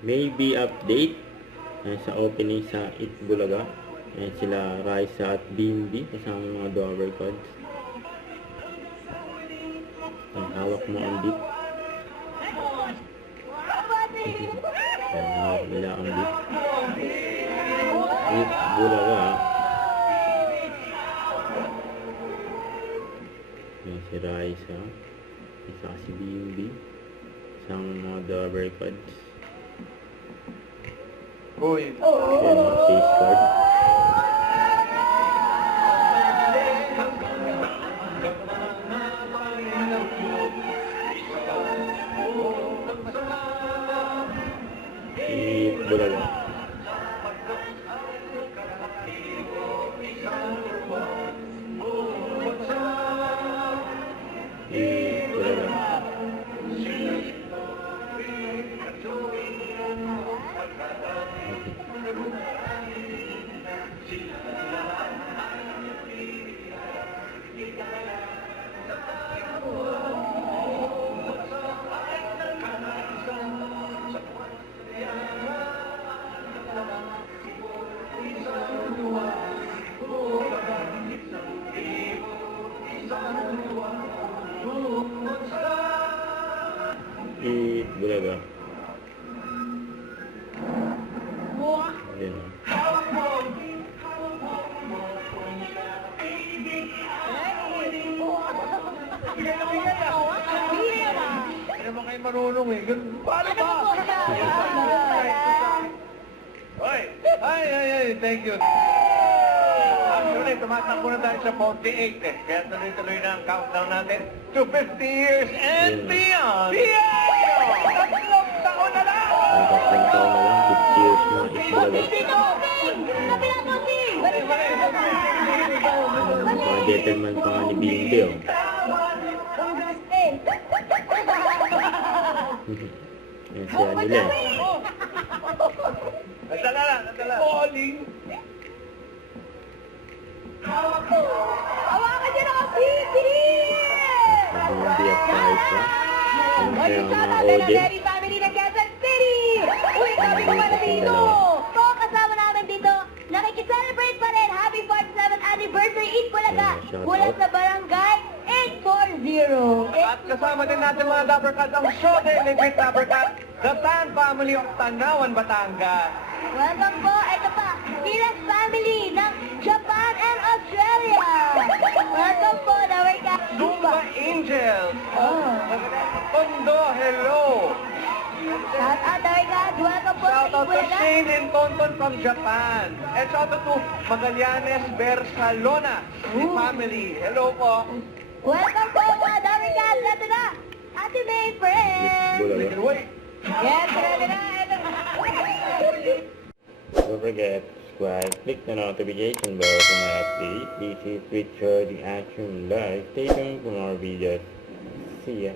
maybe update sa opening sa Itbulaga. Ayan sila Raisa at Bimbi kasama mga Dover Cards. Hawak mo ang beat. Ayan, hawak nila ang beat. Itbulaga. Ayan si Raisa. Isa si Bimbi. Isang mga Dover Cards. Uy. Ayan ang face card. Itbulaga. Itbulaga. Ayan. Hindi naman kayo marunong eh. Paano ba? Ay, thank you. Actually, tumatakbo na tayo sa 48 eh. Kaya tuloy-tuloy na ang countdown natin to 50 years and beyond. Tatlong taon na lang! Ang tatlong taon na lang, 50 years na Itbulaga. Mga gentleman pa nga ni Bimbi, oh. Ayan siya nila, eh. Nadala. Falling. Hawakan niyo na kasi! Bimbi at Raisa. Ayan Ay, siya isa ang na mga ng audience. Mary family ng Quezon City! Uy, kami ko pala dito! So, kasama namin dito, nakikiselebrate pa rin Happy 47th Anniversary Itbulaga Shout mula out. sa Barangay 840. At kasama din natin mga Dappercats ang show din ni Great Dappercats, the Tan Family of Tanawan, Batangas. Welcome po, ito pa, Silas family ng Japan and Australia. Welcome po, Dawarka. Zumba Angels. Oh. Tondo, hello. Shout out, Dawarka. Welcome po sa Shout out to Itbulaga. Shane and Tonton from Japan. And shout out to Magallanes Bersalona, the family. Hello po. Welcome po, mga Dawarka. Ito na, Ate May friends. Itbulaga. Yes, ready na. Ito. Don't forget to subscribe, click the notification bell for my update. This is Richard the Action Live. Stay tuned for more videos. See ya.